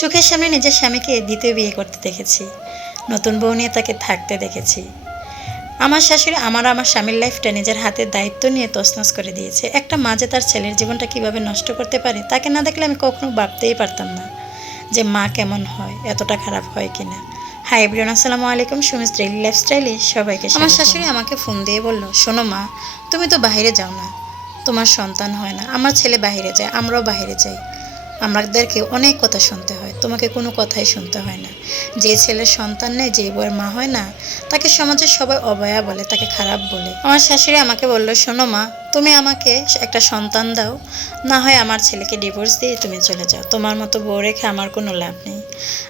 চোখের সামনে নিজের স্বামীকে দ্বিতীয় বিয়ে করতে দেখেছি। নতুন বউ নিয়ে তাকে থাকতে দেখেছি। আমার শাশুড়ি আমার আমার স্বামীর লাইফটা নিজের হাতের দায়িত্ব নিয়ে তছনছ করে দিয়েছে। একটা মা যে তার ছেলের জীবনটা কীভাবে নষ্ট করতে পারে, তাকে না দেখলে আমি কখনো ভাবতেই পারতাম না যে মা কেমন হয়, এতটা খারাপ হয় কিনা। হাই এভরিওয়ান, আসসালামু আলাইকুম সুমিস ডেইলি লাইফস্টাইলে সবাইকে আমার শাশুড়ি আমাকে ফোন দিয়ে বলল, শোনো মা, তুমি তো বাইরে যাও না। তোমার সন্তান হয় না। আমার ছেলে বাইরে যায়, আমরাও বাইরে যাই। আমাদেরকে অনেক কথা শুনতে হয় তোমাকে কোনো কথাই শুনতে হয় না। যে ছেলের সন্তান নেই যে বউয়ের মা হয় না তাকে সমাজের সবাই অবয়া বলে তাকে খারাপ বলে। আমার শাশুড়ি আমাকে বলল শোনো মা তুমি আমাকে একটা সন্তান দাও না হয় আমার ছেলেকে ডিভোর্স দিয়ে তুমি চলে যাও। তোমার মতো বউ রেখে আমার কোনো লাভ নেই।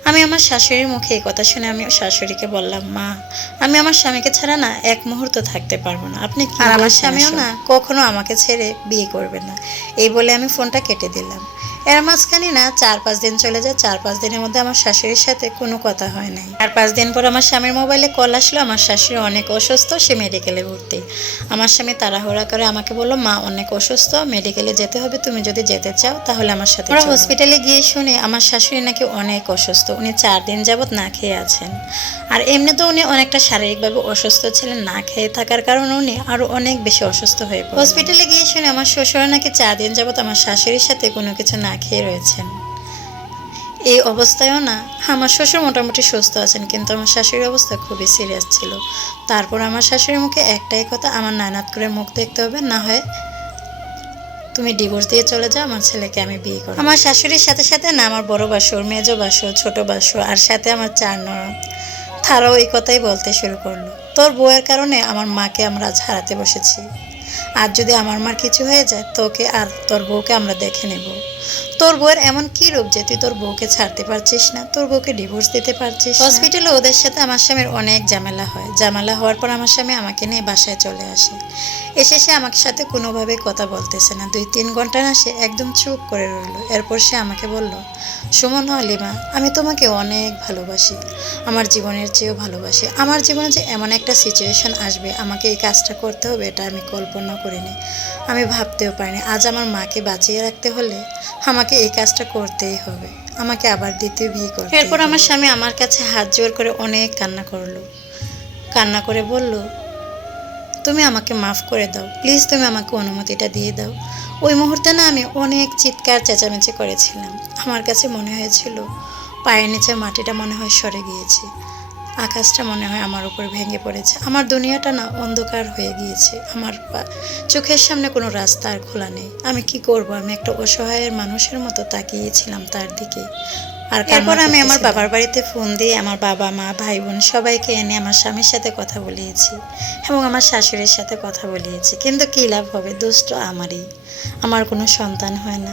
আমি আমার শাশুড়ির মুখে এই কথা শুনে আমি শাশুড়িকে বললাম মা আমি আমার স্বামীকে ছাড়া না এক মুহূর্ত থাকতে পারব না। আপনি আর আমার স্বামীও না কখনো আমাকে ছেড়ে বিয়ে করবে না। এই বলে আমি ফোনটা কেটে দিলাম। এর মাঝখানে না চার পাঁচ দিন চলে যায় চার পাঁচ দিনের মধ্যে আমার শাশুড়ির সাথে কোনো কথা হয় নাই। চার পাঁচ দিন পর আমার স্বামীর মোবাইলে কল আসলো আমার শাশুড়ি অনেক অসুস্থ সে মেডিকেলে ভর্তি। আমার স্বামী তাড়াহুড়া করে আমাকে বলল মা অনেক অসুস্থ মেডিকেলে যেতে হবে তুমি যদি যেতে চাও তাহলে আমার সাথে আমরা হসপিটালে গিয়ে শুনে আমার শাশুড়ি নাকি অনেক অসুস্থ উনি চার দিন যাবৎ না খেয়ে আছেন। আর এমনিতেও উনি অনেকটা শারীরিকভাবে অসুস্থ ছিলেন না খেয়ে থাকার কারণে উনি আরও অনেক বেশি অসুস্থ হয়ে পড়ে হসপিটালে গিয়ে শুনে আমার শ্বশুর নাকি চার দিন যাবৎ আমার শাশুড়ির সাথে কোনো কিছু না খেয়ে রয়েছেন। এই অবস্থায়ও না, আমার শ্বশুর মোটামুটি সুস্থ আছেন, কিন্তু আমার শাশুড়ির অবস্থা খুবই সিরিয়াস ছিল। তারপর আমার শাশুড়ির মুখে একটাই কথা, আমার নানাত করে মুখ দেখতে হবে, না হয় তুমি ডিভোর্স দিয়ে চলে যাও, আমার ছেলেকে আমি বিয়ে করব। আমার শাশুড়ির সাথে সাথে না, আমার বড় বাসুর, মেজো বাসুর, ছোট বাসুর, আর সাথে আমার চার ননদ তারাও এই কথাই বলতে শুরু করল। তোর বউয়ের কারণে আমার মাকে আমরা আজ হারাতে বসেছি। আর যদি আমার মার কিছু হয়ে যায়, তোকে আর তোর বউকে আমরা দেখে নেব। তোর বউয়ের এমন কি রূপ যে তুই তোর বউকে ছাড়তে পারছিস না? তোর বউকে ডিভোর্স দিতে পারছিস হসপিটালে ওদের সাথে আমার স্বামীর অনেক ঝামেলা হয়। ঝামেলা হওয়ার পর আমার স্বামী আমাকে নিয়ে বাসায় চলে আসে। এসে সে আমার সাথে কোনোভাবে কথা বলতেছে না। দুই তিন ঘণ্টা না সে একদম চুপ করে রইল। এরপর সে আমাকে বলল সুমন হলিমা আমি তোমাকে অনেক ভালোবাসি। আমার জীবনের চেয়েও ভালোবাসি। আমার জীবনে যে এমন একটা সিচুয়েশন আসবে আমাকে এই কাজটা করতে হবে এটা আমি কল্পনা করিনি। আমি ভাবতেও পারিনি আজ আমার মাকে বাঁচিয়ে রাখতে হলে আমাকে এই কাজটা করতেই হবে। আমাকে আবার দ্বিতীয় বিয়ে করতে এরপর আমার স্বামী আমার কাছে হাত জোর করে অনেক কান্না করল। কান্না করে বলল তুমি আমাকে মাফ করে দাও। প্লিজ তুমি আমাকে অনুমতিটা দিয়ে দাও। ওই মুহূর্তে না আমি অনেক চিৎকার, চেঁচামেচি করেছিলাম। আমার কাছে মনে হয়েছিল, পায়ের নিচে মাটিটা মনে হয় সরে গিয়েছে। আকাশটা মনে হয় আমার উপর ভেঙে পড়েছে। আমার দুনিয়াটা না অন্ধকার হয়ে গিয়েছে। আমার চোখের সামনে কোনো রাস্তা আর খোলা নেই। আমি কি করব? আমি একটা অসহায়ের মানুষের মতো তাকিয়েছিলাম তার দিকে। আর তারপর আমি আমার বাবার বাড়িতে ফোন দিয়ে আমার বাবা মা ভাই বোন সবাইকে এনে আমার স্বামীর সাথে কথা বলিয়েছি এবং আমার শাশুড়ির সাথে কথা বলিয়েছি। কিন্তু কী লাভ হবে? দুষ্ট আমারই। আমার কোনো সন্তান হয় না।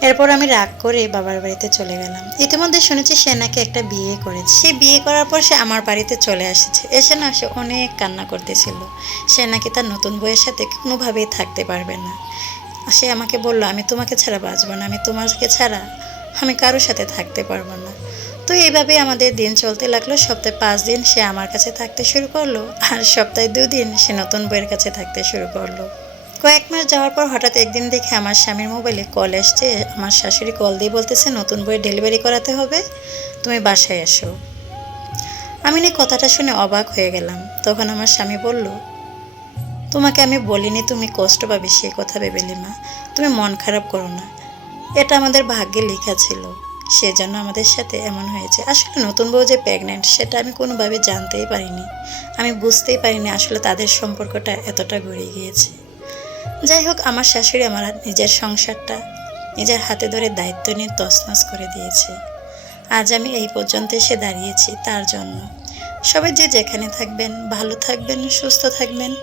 এরপর আমি রাগ করে বাবার বাড়িতে চলে গেলাম। ইতিমধ্যে শুনেছি সে নাকি একটা বিয়ে করেছে। সে বিয়ে করার পর সে আমার বাড়িতে চলে এসেছে এসে না সে অনেক কান্না করতেছিল। সে নাকি তার নতুন বইয়ের সাথে কোনোভাবেই থাকতে পারবে না। সে আমাকে বলল আমি তোমাকে ছাড়া বাঁচবো না। আমি তোমাকে ছাড়া আমি কারোর সাথে থাকতে পারব না। তো এইভাবে আমাদের দিন চলতে লাগল। সপ্তাহে পাঁচ দিন সে আমার কাছে থাকতে শুরু করল আর সপ্তাহে দুদিন সে নতুন বইয়ের কাছে থাকতে শুরু করল। কয়েক মাস যাওয়ার পর হঠাৎ একদিন দেখে আমার স্বামীর মোবাইলে কল এসছে। আমার শাশুড়ি কল দিয়ে বলতেছে, নতুন বইয়ের ডেলিভারি করাতে হবে। তুমি বাসায় এসো। আমি না কথাটা শুনে অবাক হয়ে গেলাম। তখন আমার স্বামী বলল, তোমাকে আমি বলিনি তুমি কষ্ট পাবে, সে কথা ভেবে মা তুমি মন খারাপ করো না। এটা আমাদের ভাগ্যে লেখা ছিল। সেজন্য আমাদের সাথে এমন হয়েছে। আসলে নতুন বউ যে প্রেগনেন্ট সেটা আমি কোনোভাবে জানতেই পারিনি। আমি বুঝতেই পারিনি আসলে তাদের সম্পর্কটা এতটা গড়িয়ে গিয়েছে। যাই হোক, আমার শাশুড়ি আমার নিজের সংসারটা নিজের হাতে ধরে দায়িত্ব নিয়ে তছনছ করে দিয়েছে। আজ আমি এই পর্যন্ত এসে দাঁড়িয়েছি তার জন্য। সবাই যে যেখানে থাকবেন, ভালো থাকবেন, সুস্থ থাকবেন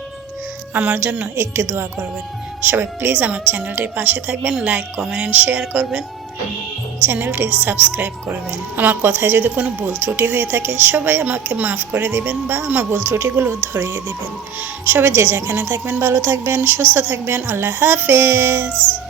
আমার জন্য একটি দোয়া করবেন। সবাই প্লিজ আমার চ্যানেলটির পাশে থাকবেন লাইক কমেন্ট অ্যান্ড শেয়ার করবেন। চ্যানেলটি সাবস্ক্রাইব করবেন। আমার কথায় যদি কোনো ভুল ত্রুটি হয়ে থাকে, সবাই আমাকে মাফ করে দিবেন বা আমার ভুল ত্রুটিগুলো ধরিয়ে দিবেন। সবাই যে যেখানে থাকবেন, ভালো থাকবেন, সুস্থ থাকবেন। আল্লাহ হাফেজ।